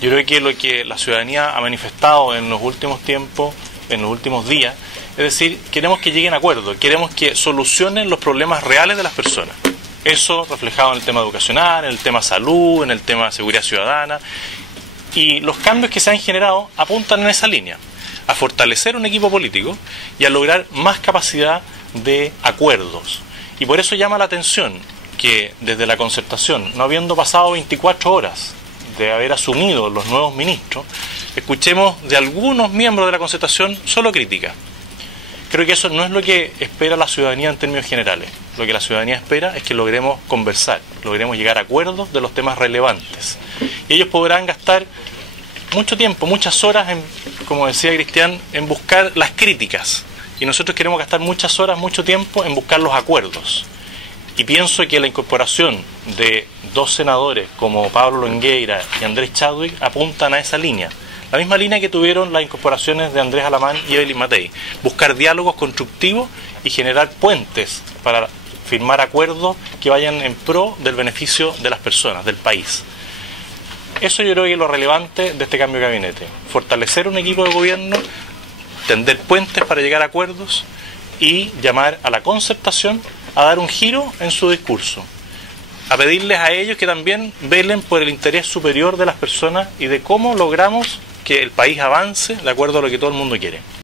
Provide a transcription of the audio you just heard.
Yo creo que lo que la ciudadanía ha manifestado en los últimos tiempos, en los últimos días, es decir, queremos que lleguen a acuerdos, queremos que solucionen los problemas reales de las personas. Eso reflejado en el tema educacional, en el tema salud, en el tema seguridad ciudadana. Y los cambios que se han generado apuntan en esa línea, a fortalecer un equipo político y a lograr más capacidad de acuerdos. Y por eso llama la atención que desde la concertación, no habiendo pasado 24 horas de haber asumido los nuevos ministros, escuchemos de algunos miembros de la concertación solo crítica. Creo que eso no es lo que espera la ciudadanía en términos generales. Lo que la ciudadanía espera es que logremos conversar, logremos llegar a acuerdos de los temas relevantes. Y ellos podrán gastar mucho tiempo, muchas horas, como decía Cristian, en buscar las críticas. Y nosotros queremos gastar muchas horas, mucho tiempo en buscar los acuerdos. Y pienso que la incorporación de dos senadores como Pablo Longueira y Andrés Chadwick apuntan a esa línea. La misma línea que tuvieron las incorporaciones de Andrés Alamán y Evelyn Matei. Buscar diálogos constructivos y generar puentes para firmar acuerdos que vayan en pro del beneficio de las personas, del país. Eso yo creo que es lo relevante de este cambio de gabinete. Fortalecer un equipo de gobierno, tender puentes para llegar a acuerdos y llamar a la concertación a dar un giro en su discurso. A pedirles a ellos que también velen por el interés superior de las personas y de cómo logramos que el país avance de acuerdo a lo que todo el mundo quiere.